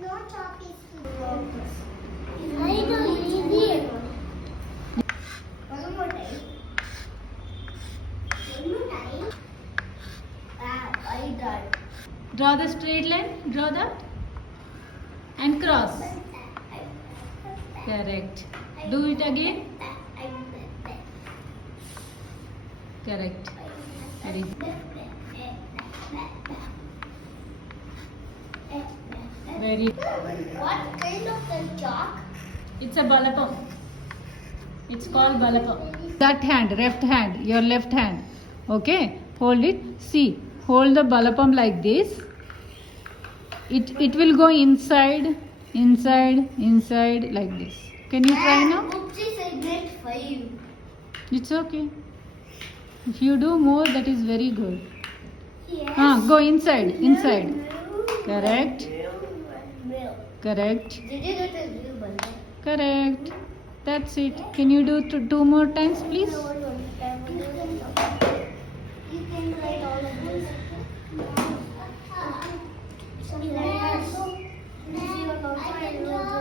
No chocolate. I know easy. One more time. One more time. I done. Draw the straight line. Draw that. And cross. Correct. Do it again. Correct. Very good. Very good. What kind of a chalk? It's a balapam. It's called balapam. That hand, left hand, your left hand. Okay? Hold it. See, hold the balapam like this. It will go inside like this. Can you try now? Oopsies, I get 5. It's okay. If you do more, that is very good. Yes. Go inside. Correct. Correct. Correct. That's it. Can you do two more times, please? You can write all of this.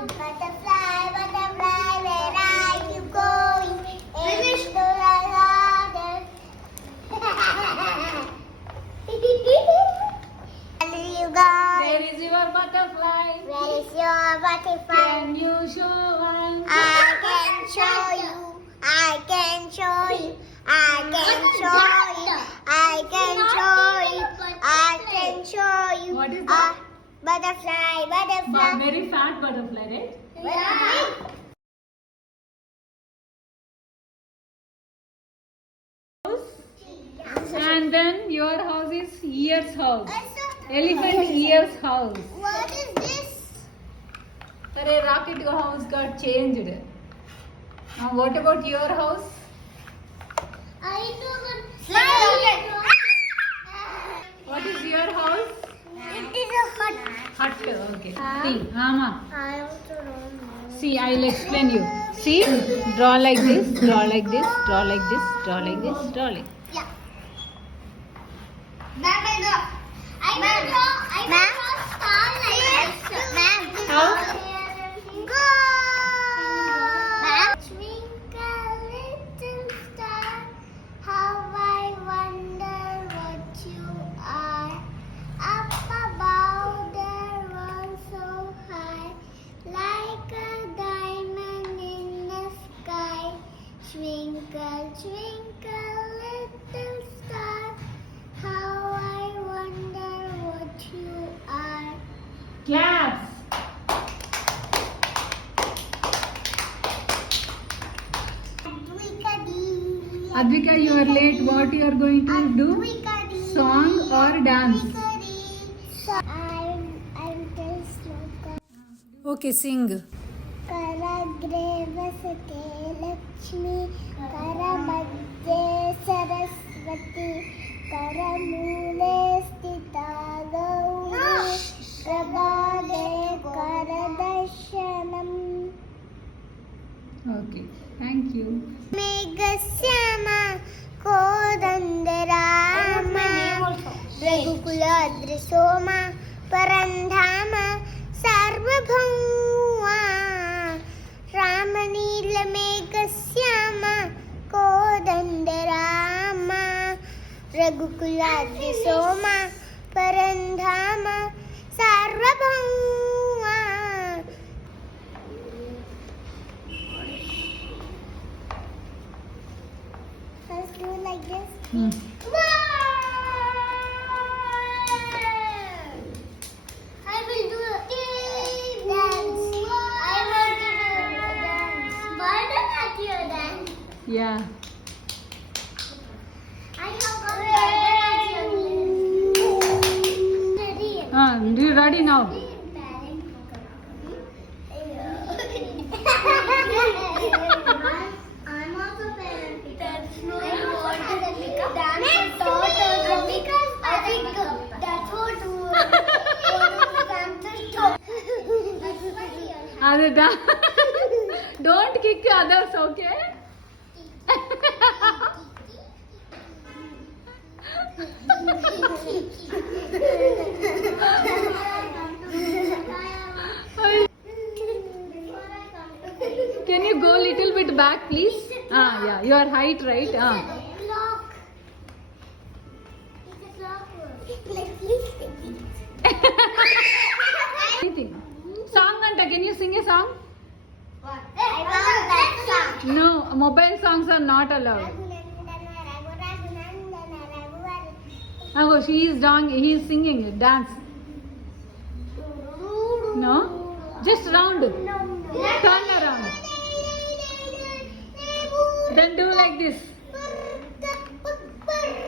Butterfly, butterfly, where are you going? Finish. Where you go? Where is your butterfly? Where is your butterfly? Can you show one? I can show you. I can show you. I can show you. I can show you. I can show you. What is that? Butterfly, butterfly. Very fat butterfly, right? Yeah. And then your house is Ear's house. Elephant Ear's house. What is this? Arey, rocket house got changed. Now what about your house? I know What is your house? it is a hut. Hut. Okay. See, Mama. I also don't know. See, I'll explain you. See, draw like this, draw like this, draw like this, draw like this, draw like. Yeah. Ma'am, I know. I can draw star like this. Ma'am, How? go. Ma'am. Twinkle little star, how I wonder what you are. Up above the world so high, like a diamond in the sky. Twinkle, twinkle, little star, how I wonder what you are. Claps. Advika, you are late. What you are going to do? Song or dance? I'll tell sloka. Okay, sing. Karagre vasate Lakshmi, Karamadhye Saraswati, Karamule Sthita Gauri, Prabhade Karadarshanam. Okay, thank you. Meghasyama Kodandarama, Raghukula Soma, Parandhama Sarvabhauma, Ramanila Meghasyama Kodandarama, Raghukula Soma, Parandhama Sarvabhauma. First do like this. I will do a dance. I want to do a dance. Bharatanatyam dance. Yeah. I have got Bharatanatyam. You ready now? I'm also parent. That's no dance taught because I think that's what Don't kick others, okay? bit back, please. Yeah, your height, right? Clock. It's a clock. Anything. Song anta, can you sing a song? I want that song. No, mobile songs are not allowed. Oh, he is singing, dance. No? Just round. Turn around. Then do like this.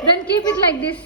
Then keep it like this.